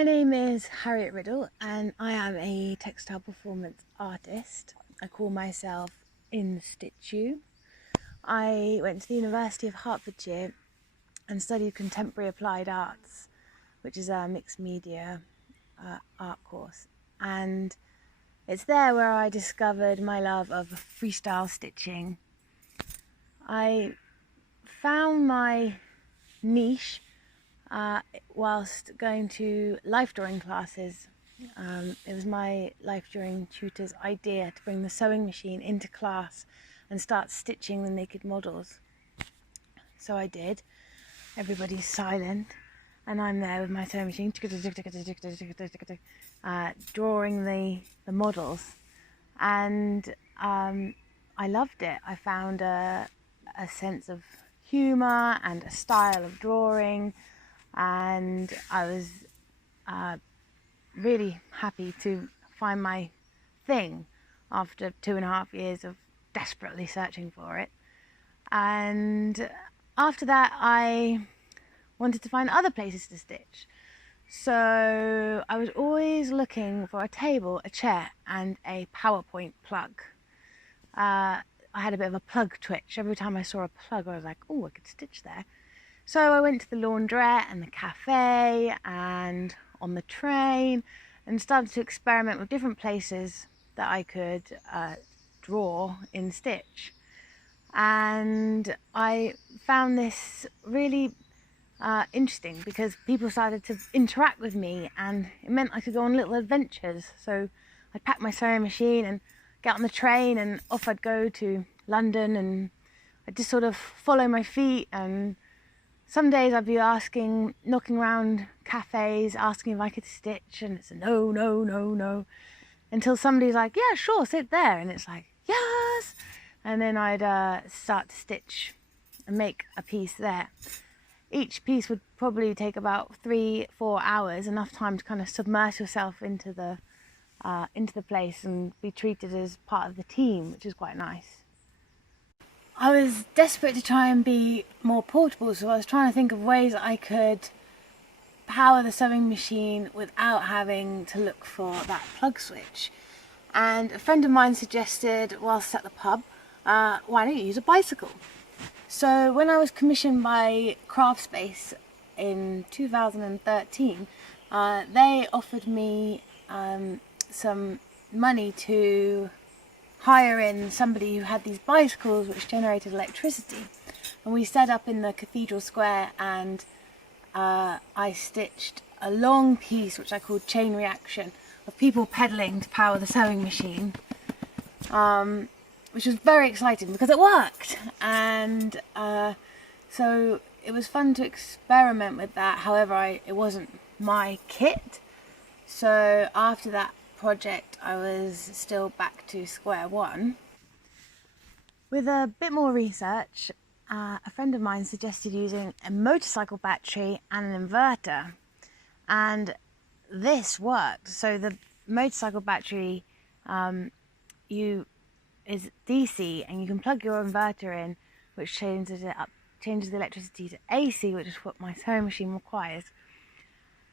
My name is Harriet Riddell and I am a textile performance artist. I call myself InStichYou. I went to the University of Hertfordshire and studied contemporary applied arts, which is a mixed media art course. And it's there where I discovered my love of freestyle stitching. I found my niche whilst going to life drawing classes. It was my life drawing tutor's idea to bring the sewing machine into class and start stitching the naked models. So I did. Everybody's silent and I'm there with my sewing machine drawing the models, and I loved it. I found a sense of humour and a style of drawing, and I was really happy to find my thing after 2.5 years of desperately searching for it. And after that I wanted to find other places to stitch, so I was always looking for a table, a chair and a PowerPoint plug. I had a bit of a plug twitch. Every time I saw a plug I was like, oh, I could stitch there. So I went to the laundrette and the cafe and on the train and started to experiment with different places that I could draw in stitch. And I found this really interesting because people started to interact with me, and it meant I could go on little adventures. So I'd pack my sewing machine and get on the train and off I'd go to London, and I'd just sort of follow my feet. And some days I'd be knocking around cafes, asking if I could stitch, and it's a no, no, no, no, until somebody's like, yeah, sure, sit there, and it's like, yes, and then I'd start to stitch and make a piece there. Each piece would probably take about 3-4 hours, enough time to kind of submerge yourself into the place and be treated as part of the team, which is quite nice. I was desperate to try and be more portable, so I was trying to think of ways that I could power the sewing machine without having to look for that plug switch. And a friend of mine suggested, whilst at the pub, why don't you use a bicycle? So when I was commissioned by Craftspace in 2013, they offered me some money to hire in somebody who had these bicycles which generated electricity, and we set up in the cathedral square, and I stitched a long piece which I called Chain Reaction, of people pedalling to power the sewing machine, which was very exciting because it worked. And so it was fun to experiment with that. However, it wasn't my kit, so after that project I was still back to square one. With a bit more research, a friend of mine suggested using a motorcycle battery and an inverter, and this worked. So the motorcycle battery is DC, and you can plug your inverter in, which changes the electricity to AC, which is what my sewing machine requires.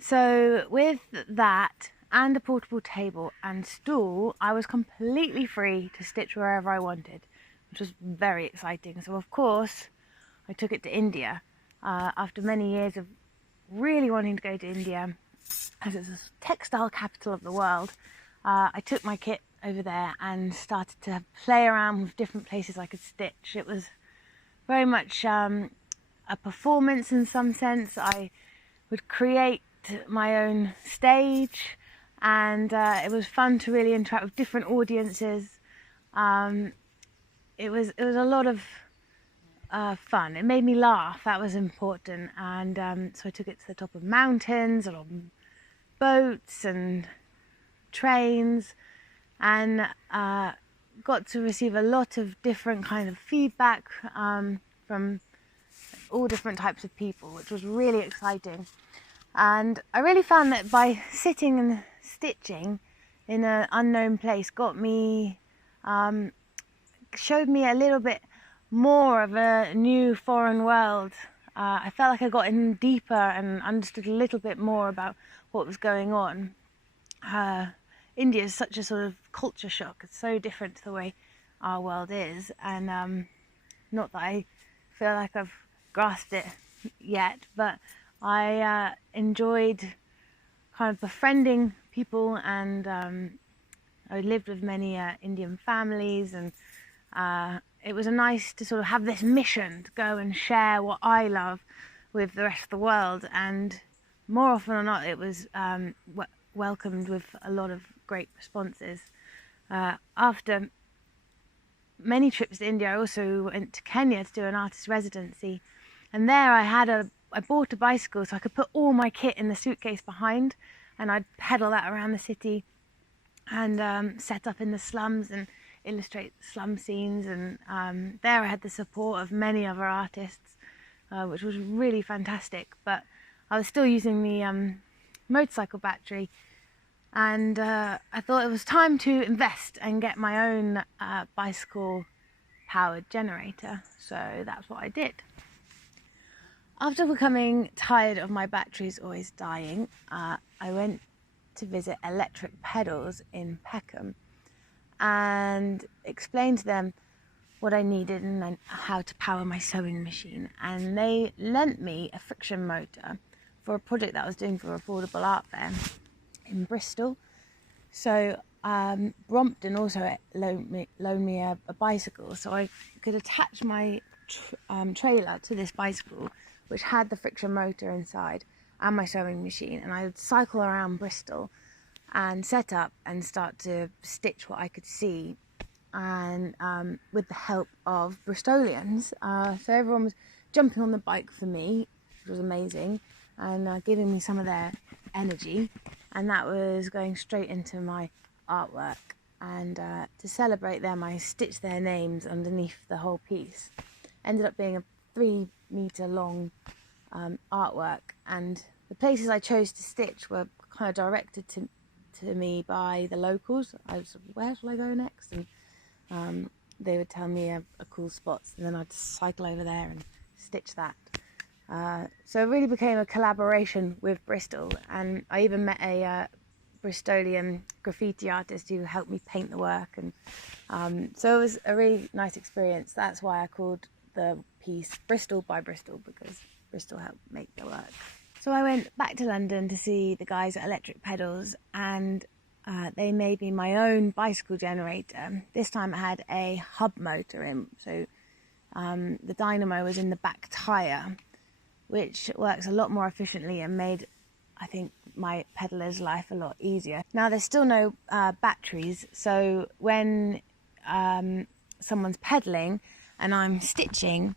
So with that and a portable table and stool, I was completely free to stitch wherever I wanted, which was very exciting. So of course I took it to India after many years of really wanting to go to India, as it's the textile capital of the world. I took my kit over there and started to play around with different places I could stitch. It was very much a performance in some sense. I would create my own stage, and it was fun to really interact with different audiences. It was a lot of fun. It made me laugh. That was important. And so I took it to the top of mountains and on boats and trains, and got to receive a lot of different kind of feedback from all different types of people, which was really exciting. And I really found that by sitting and stitching in an unknown place showed me a little bit more of a new foreign world I felt like I got in deeper and understood a little bit more about what was going on. India is such a sort of culture shock. It's so different to the way our world is, and not that I feel like I've grasped it yet, but I enjoyed kind of befriending people, and I lived with many Indian families, and it was nice to sort of have this mission to go and share what I love with the rest of the world, and more often than not it was welcomed with a lot of great responses. After many trips to India, I also went to Kenya to do an artist residency, and there I bought a bicycle so I could put all my kit in the suitcase behind, and I'd pedal that around the city and set up in the slums and illustrate slum scenes, and there I had the support of many other artists, which was really fantastic. But I was still using the motorcycle battery, and I thought it was time to invest and get my own bicycle powered generator, so that's what I did. After becoming tired of my batteries always dying, I went to visit Electric Pedals in Peckham and explained to them what I needed and how to power my sewing machine, and they lent me a friction motor for a project that I was doing for Affordable Art Fair in Bristol. So Brompton also loaned me a bicycle, so I could attach my trailer to this bicycle, which had the friction motor inside and my sewing machine, and I would cycle around Bristol and set up and start to stitch what I could see, and with the help of Bristolians. So everyone was jumping on the bike for me, which was amazing, and giving me some of their energy, and that was going straight into my artwork. And to celebrate them, I stitched their names underneath the whole piece. Ended up being a 3-meter long artwork, and the places I chose to stitch were kind of directed to me by the locals. I was, where shall I go next? And they would tell me a cool spots, and then I'd cycle over there and stitch that. So it really became a collaboration with Bristol, and I even met a Bristolian graffiti artist who helped me paint the work, and so it was a really nice experience. That's why I called the piece Bristol by Bristol, because Bristol helped make the work. So I went back to London to see the guys at Electric Pedals, and they made me my own bicycle generator. This time it had a hub motor in, so the dynamo was in the back tyre, which works a lot more efficiently and made, I think, my pedaller's life a lot easier. Now there's still no batteries, so when someone's pedaling and I'm stitching,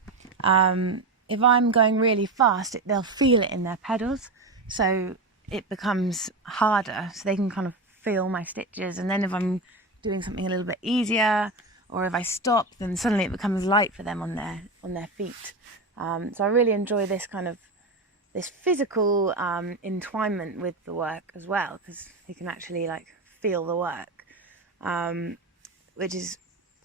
if I'm going really fast, they'll feel it in their pedals, so it becomes harder, so they can kind of feel my stitches. And then if I'm doing something a little bit easier, or if I stop, then suddenly it becomes light for them on their feet. So I really enjoy this kind of physical entwinement with the work as well, because you can actually like feel the work, which is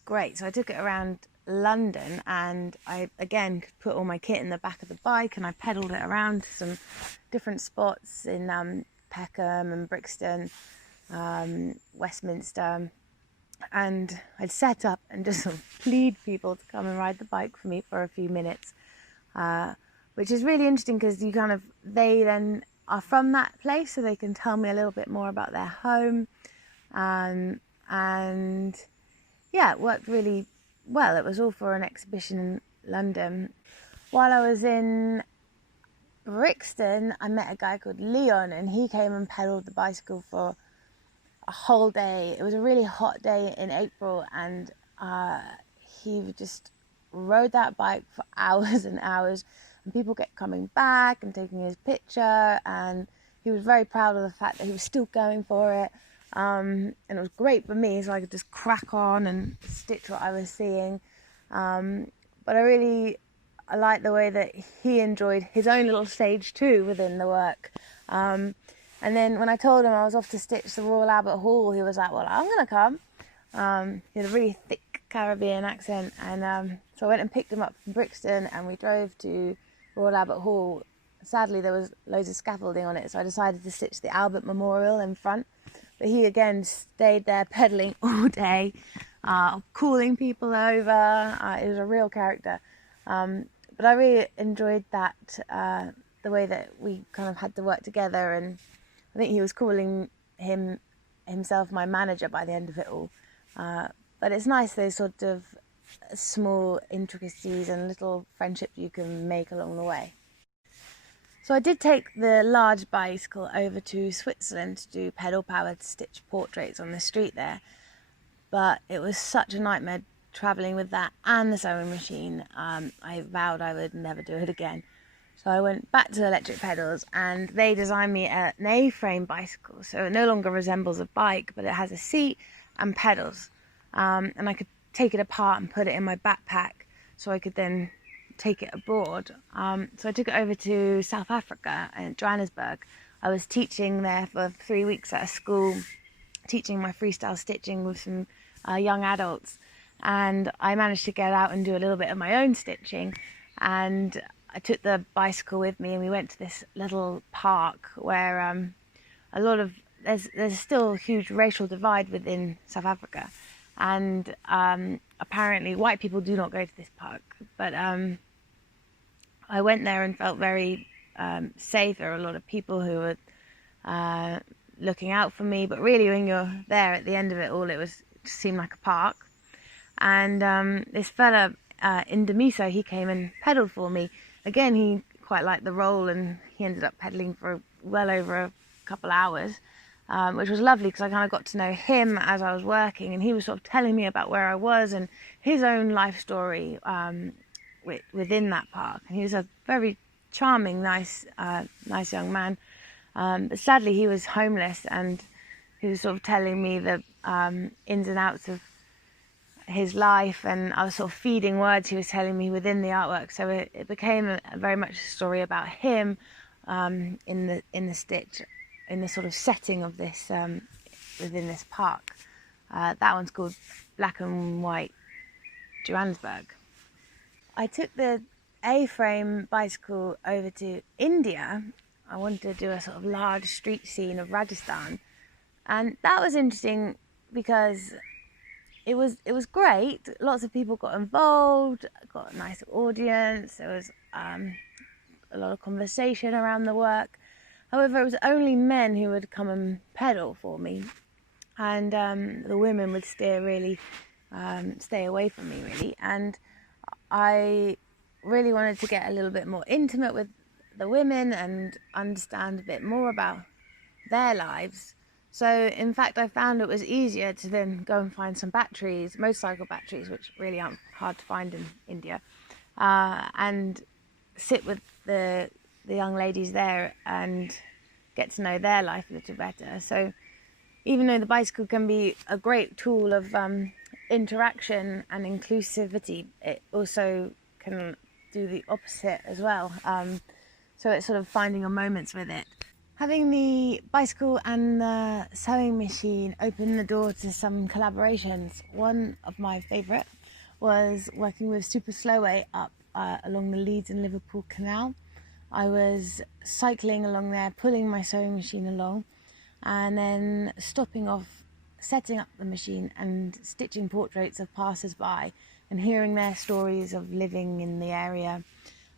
great. So I took it around London, and I again could put all my kit in the back of the bike, and I pedalled it around to some different spots in Peckham and Brixton, Westminster, and I'd set up and just sort of plead people to come and ride the bike for me for a few minutes, which is really interesting because they then are from that place, so they can tell me a little bit more about their home, and yeah, it worked really well. It was all for an exhibition in London. While I was in Brixton, I met a guy called Leon, and he came and pedalled the bicycle for a whole day. It was a really hot day in April, and he just rode that bike for hours and hours, and people kept coming back and taking his picture, and he was very proud of the fact that he was still going for it. And it was great for me, so I could just crack on and stitch what I was seeing. But I like the way that he enjoyed his own little stage too within the work. And then when I told him I was off to stitch the Royal Albert Hall, he was like, well, I'm going to come. He had a really thick Caribbean accent, and so I went and picked him up from Brixton, and we drove to Royal Albert Hall, sadly there was loads of scaffolding on it, so I decided to stitch the Albert Memorial in front. But he again stayed there pedalling all day, calling people over. It was a real character. But I really enjoyed that, the way that we kind of had to work together, and I think he was calling himself my manager by the end of it all. But it's nice, those sort of small intricacies and little friendships you can make along the way. So I did take the large bicycle over to Switzerland to do pedal-powered stitch portraits on the street there, but it was such a nightmare travelling with that and the sewing machine. I vowed I would never do it again. So I went back to electric pedals, and they designed me an A-frame bicycle, so it no longer resembles a bike, but it has a seat and pedals, and I could take it apart and put it in my backpack so I could then take it abroad. So I took it over to South Africa in Johannesburg. I was teaching there for 3 weeks at a school, teaching my freestyle stitching with some young adults, and I managed to get out and do a little bit of my own stitching. And I took the bicycle with me, and we went to this little park where there's still a huge racial divide within South Africa, and apparently white people do not go to this park, but I went there and felt very safe. There were a lot of people who were looking out for me, but really when you're there at the end of it all, it seemed like a park. And this fella Indemiso, he came and pedalled for me. Again, he quite liked the role, and he ended up pedaling for well over a couple hours, which was lovely because I kind of got to know him as I was working, and he was sort of telling me about where I was and his own life story within that park. And he was a very charming, nice young man. But sadly, he was homeless, and he was sort of telling me the ins and outs of his life, and I was sort of feeding words he was telling me within the artwork. So it became very much a story about him in the stitch, in the sort of setting of this within this park. That one's called Black and White Johannesburg. I took the A-frame bicycle over to India. I wanted to do a sort of large street scene of Rajasthan, and that was interesting because it was great. Lots of people got involved, got a nice audience. There was a lot of conversation around the work. However, it was only men who would come and pedal for me, and the women would stay away from me, really. And I really wanted to get a little bit more intimate with the women and understand a bit more about their lives. So in fact, I found it was easier to then go and find some batteries, motorcycle batteries, which really aren't hard to find in India, and sit with the young ladies there and get to know their life a little better. So even though the bicycle can be a great tool of interaction and inclusivity, it also can do the opposite as well. So it's sort of finding your moments with it. Having the bicycle and the sewing machine opened the door to some collaborations. One of my favourite was working with Super Slowway up along the Leeds and Liverpool Canal. I was cycling along there, pulling my sewing machine along, and then stopping off, setting up the machine and stitching portraits of passers-by and hearing their stories of living in the area.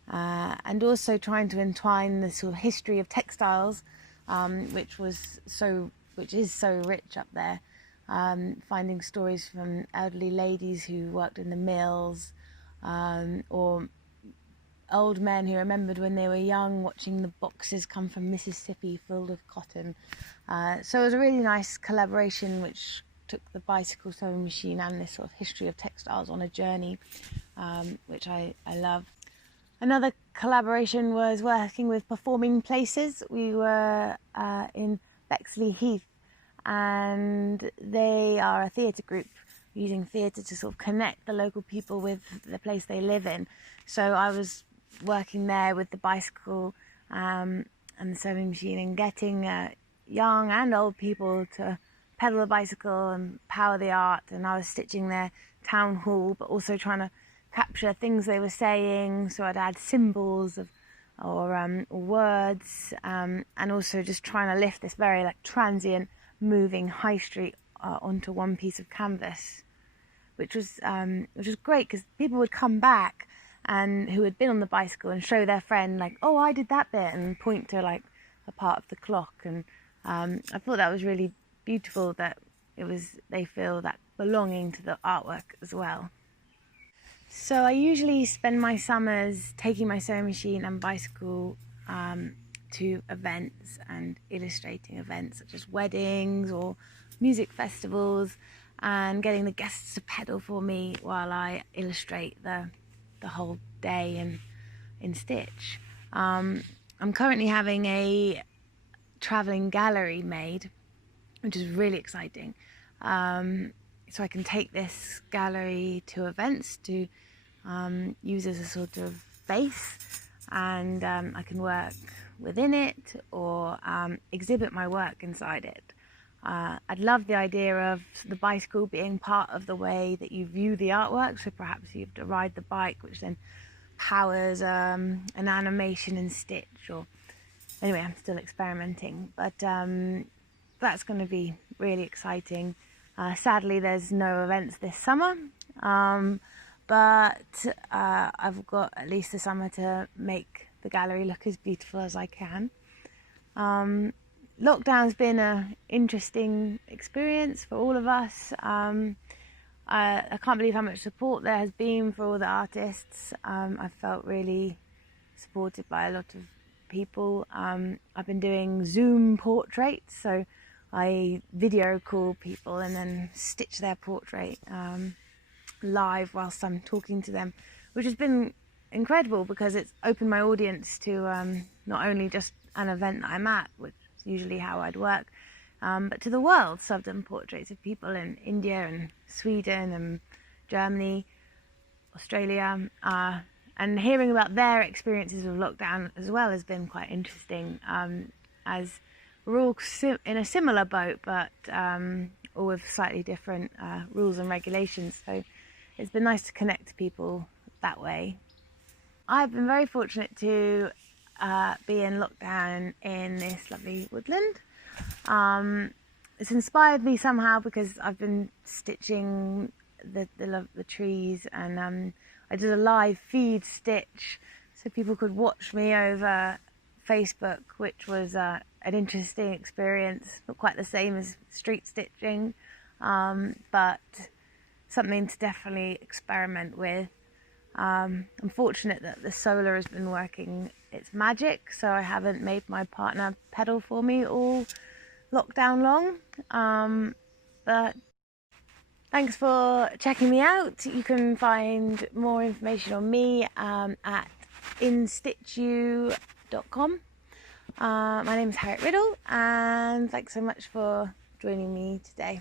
And also trying to entwine the sort of history of textiles, which is so rich up there. Finding stories from elderly ladies who worked in the mills, or old men who remembered when they were young watching the boxes come from Mississippi filled with cotton. So it was a really nice collaboration which took the bicycle sewing machine and this sort of history of textiles on a journey, which I love. Another collaboration was working with Performing Places. We were in Bexley Heath, and they are a theatre group using theatre to sort of connect the local people with the place they live in. So I was working there with the bicycle and the sewing machine, and getting young and old people to pedal the bicycle and power the art. And I was stitching their town hall, but also trying to capture things they were saying. So I'd add symbols of or words, and also just trying to lift this very transient, moving high street onto one piece of canvas, which was great, because people would come back and who had been on the bicycle and show their friend oh, I did that bit, and point to a part of the clock. And I thought that was really beautiful, that they feel that belonging to the artwork as well. So I usually spend my summers taking my sewing machine and bicycle to events and illustrating events such as weddings or music festivals, and getting the guests to pedal for me while I illustrate the whole day in InStitch. I'm currently having a traveling gallery made, which is really exciting. So I can take this gallery to events to use as a sort of base, and I can work within it or exhibit my work inside it. I'd love the idea of the bicycle being part of the way that you view the artwork, so perhaps you have to ride the bike, which then powers an animation in Stitch. Or anyway, I'm still experimenting, but that's going to be really exciting. Sadly, there's no events this summer, but I've got at least the summer to make the gallery look as beautiful as I can. Lockdown's been an interesting experience for all of us. I can't believe how much support there has been for all the artists. I've felt really supported by a lot of people. I've been doing Zoom portraits, so I video call people and then stitch their portrait live whilst I'm talking to them, which has been incredible because it's opened my audience to not only just an event that I'm at, which is usually how I'd work, but to the world. So I've done portraits of people in India and Sweden and Germany, Australia, and hearing about their experiences of lockdown as well has been quite interesting, as we're all in a similar boat, but all with slightly different rules and regulations. So it's been nice to connect to people that way. I've been very fortunate to be in lockdown in this lovely woodland. It's inspired me somehow because I've been stitching the trees, and I did a live feed stitch so people could watch me over Facebook, which was an interesting experience. Not quite the same as street stitching, but something to definitely experiment with. I'm fortunate that the solar has been working its magic, so I haven't made my partner pedal for me all lockdown long. But thanks for checking me out. You can find more information on me at InStichYou.com. My name is Harriet Riddell, and thanks so much for joining me today.